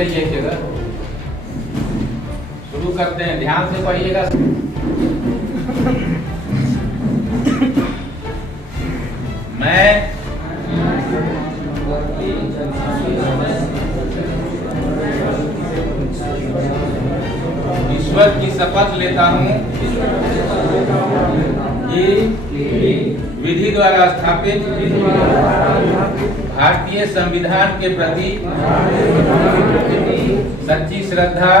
जाइए एक जगह। शुरू करते हैं, ध्यान से पढ़िएगा। मैं ईश्वर की शपथ लेता हूँ कि विधि द्वारा स्थापित भारतीय संविधान के प्रति सच्ची श्रद्धा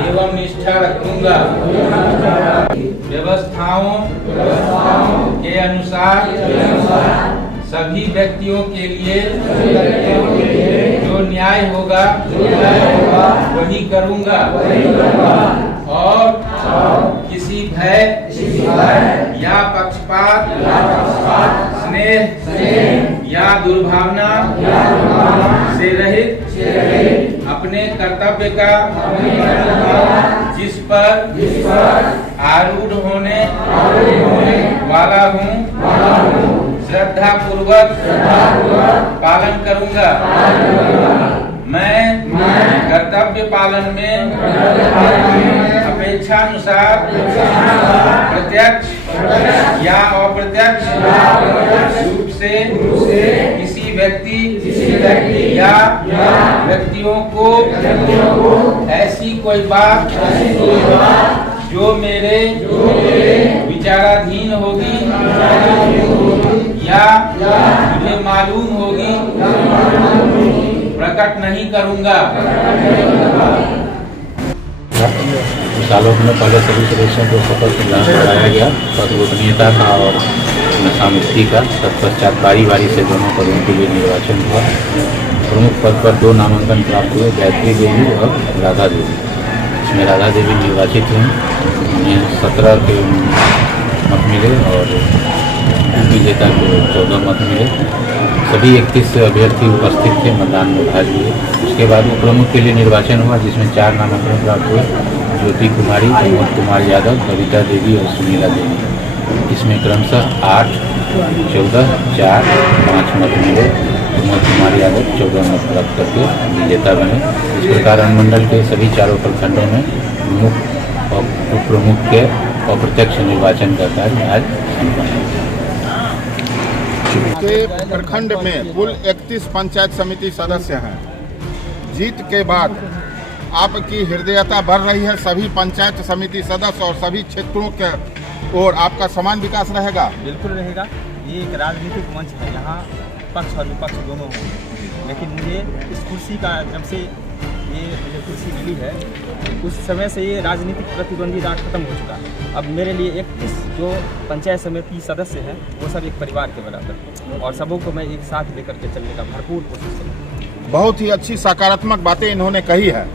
एवं निष्ठा रखूंगा। व्यवस्थाओं के अनुसार सभी व्यक्तियों के लिए जो न्याय होगा वही करूंगा और किसी भय या पक्षपात, स्नेह या दुर्भावना से रहित अपने कर्तव्य का जिस पर आरूढ़ होने वाला हूँ श्रद्धा पूर्वक पालन करूंगा। मैं कर्तव्य पालन में अपेक्षानुसार प्रत्यक्ष या अप्रत्यक्ष रूप से किसी व्यक्ति या व्यक्तियों को ऐसी कोई बात जो मेरे विचाराधीन होगी या मुझे मालूम होगी प्रकट नहीं करूंगा। सालों में पहले सभी सदस्यों को शपथ ग्रहण कराया गया, पद गोपनीयता का और नशा मुक्ति का। तत्पश्चात बारी से दोनों पदों के लिए निर्वाचन हुआ। प्रमुख पद पर 2 नामांकन प्राप्त हुए, गायत्री देवी और राधा देवी। इसमें राधा देवी निर्वाचित हुई, उन्हें 17 के मत मिले और विजेता को 14 मत मिले। सभी 31 अभ्यर्थी उपस्थित थे, मतदान में भाग लिए। उसके बाद उपप्रमुख के लिए निर्वाचन हुआ, जिसमें 4 नामांकन प्राप्त हुए, ज्योति कुमारी, प्रमोद कुमार यादव, कविता देवी और सुनीला देवी। इसमें क्रमशः 8, 14, 4, 5 मत मिले। प्रमोद कुमार यादव 14 मत प्राप्त करके विजेता बने। इस प्रकार अनुमंडल के सभी 4 प्रखंडों में प्रमुख और उपप्रमुख के अप्रत्यक्ष निर्वाचन का कार्य आज संपन्न हुआ। के प्रखंड में कुल 31 पंचायत समिति सदस्य हैं। जीत के बाद आपकी हृदयता बढ़ रही है। सभी पंचायत समिति सदस्य और सभी क्षेत्रों के और आपका समान विकास रहेगा। बिल्कुल रहेगा। ये एक राजनीतिक मंच है, यहाँ पक्ष और विपक्ष दोनों होंगे। लेकिन मुझे इस कुर्सी का, जब से ये मुझे कुर्सी मिली है, उस समय से ये राजनीतिक प्रतिद्वंदी राग खत्म हो चुका है। अब मेरे लिए 31 जो पंचायत समिति सदस्य हैं वो सब एक परिवार के बराबर, और सबों को मैं एक साथ लेकर के चलने का भरपूर कोशिश करूँगा। बहुत ही अच्छी सकारात्मक बातें इन्होंने कही है।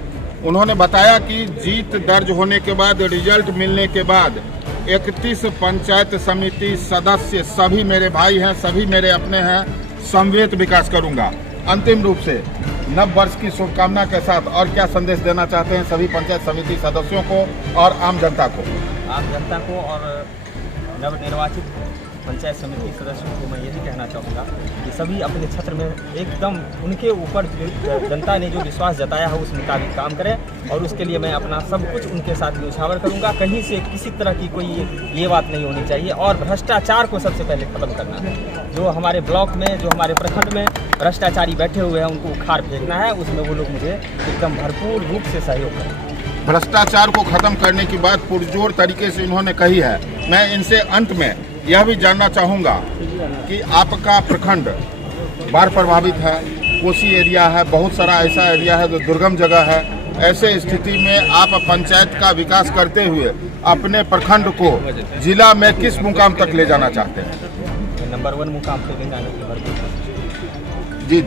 उन्होंने बताया कि जीत दर्ज होने के बाद, रिजल्ट मिलने के बाद 31 पंचायत समिति सदस्य सभी मेरे भाई हैं, सभी मेरे अपने हैं, समवेत विकास करूंगा। अंतिम रूप से नव वर्ष की शुभकामना के साथ और क्या संदेश देना चाहते हैं सभी पंचायत समिति सदस्यों को और आम जनता को? आम जनता को और नवनिर्वाचित पंचायत समिति सदस्यों को मैं यही कहना चाहूँगा कि सभी अपने क्षेत्र में एकदम उनके ऊपर जनता ने जो विश्वास जताया है उस मुताबिक काम करें, और उसके लिए मैं अपना सब कुछ उनके साथ न्यौछावर करूँगा। कहीं से किसी तरह की कोई ये बात नहीं होनी चाहिए, और भ्रष्टाचार को सबसे पहले खत्म करना है। जो हमारे ब्लॉक में, जो हमारे प्रखंड में भ्रष्टाचारी बैठे हुए हैं उनको उखाड़ फेंकना है। उसमें वो लोग मुझे एकदम भरपूर रूप से सहयोग करें। भ्रष्टाचार को खत्म करने की बात पुरजोर तरीके से इन्होंने कही है। मैं इनसे अंत में यह भी जानना चाहूँगा कि आपका प्रखंड बाढ़ प्रभावित है, कोसी एरिया है, बहुत सारा ऐसा एरिया है जो दुर्गम जगह है। ऐसे स्थिति में आप पंचायत का विकास करते हुए अपने प्रखंड को जिला में किस मुकाम तक ले जाना चाहते हैं? नंबर 1 मुकाम पे ले जाने की भरपूर